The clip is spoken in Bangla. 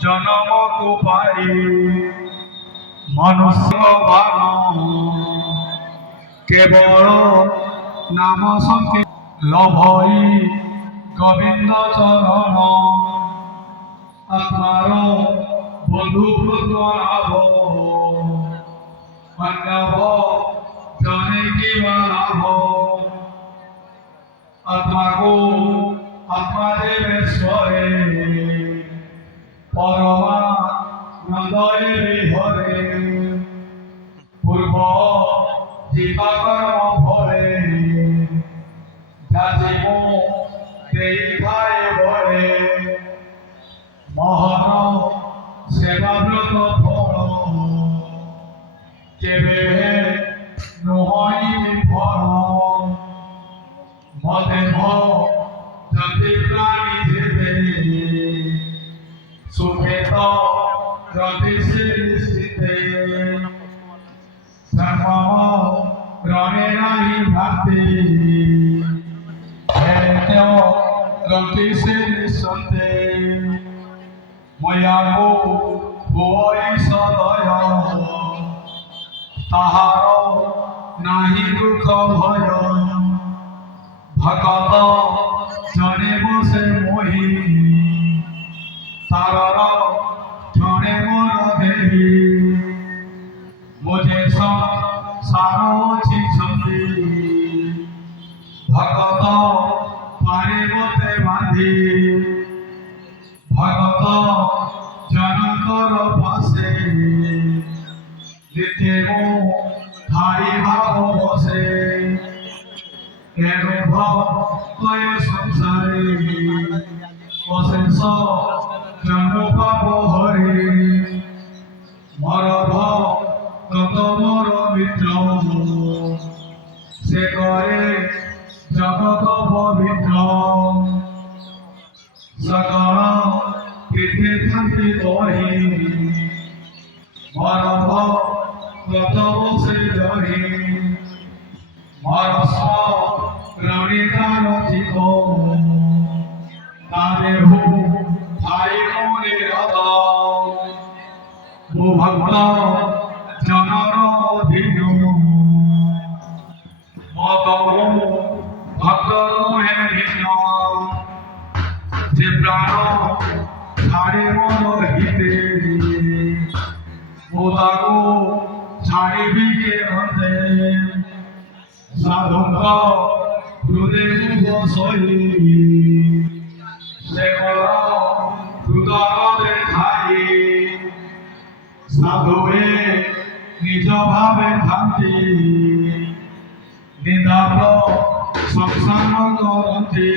জনমকু পাই মনুষ্য ভান কেবল নাম সংকীর্তন লভই গোবিন্দ চরণ আত্মার বন্ধু লাভ মানব জনে কিবা লাভ আত্মাকু আত্মা দেবেশ্বরে পরমানন্দে বিহরে পূর্ব জীবাকর্ম ফলে যাচিব দেখায় বলে মহন সেবাব্রত ফল কেবে নহই বিফল মদেহ জাতি প্রাণী দেবে সুখেত রতি স্থিতে ধর্ম রণে নাহি ভক্তি রতি সন্তে ময়াকো বই সদয় তাহার নাহি দুঃখ ভয় ভকত জনে বসে মোহি তারর জনে মোর দেহি মুঝে সারছি ছন্দি ভকত পারিবতে বাঁধি ভগত জনকর পাশে লিখে মো ধারি ভাব বসে এরূপ কয় সংসারে অশেষ জন্ম পাপ হরে মরভ কত মোর মিত্র সে করে জগত পবিত্র সকল পৃথিবী শান্তি দহি মরভ কত বসে দহি মরস রণিতার চিত তাদেহু ভাই মনে রদ ভক্ত জনর অধীন মতম ভক্ত হে ভিন্ন যে প্রাণ ছাড়ে মন হিতে মোদাগো ছাড়িবি কে হতে সাধক হৃদয় বসই শেখর হৃদয়ে ঠাই সাধুয়ে নিজ ভাবে থাকি নিদাপ সংসার করନ୍ତି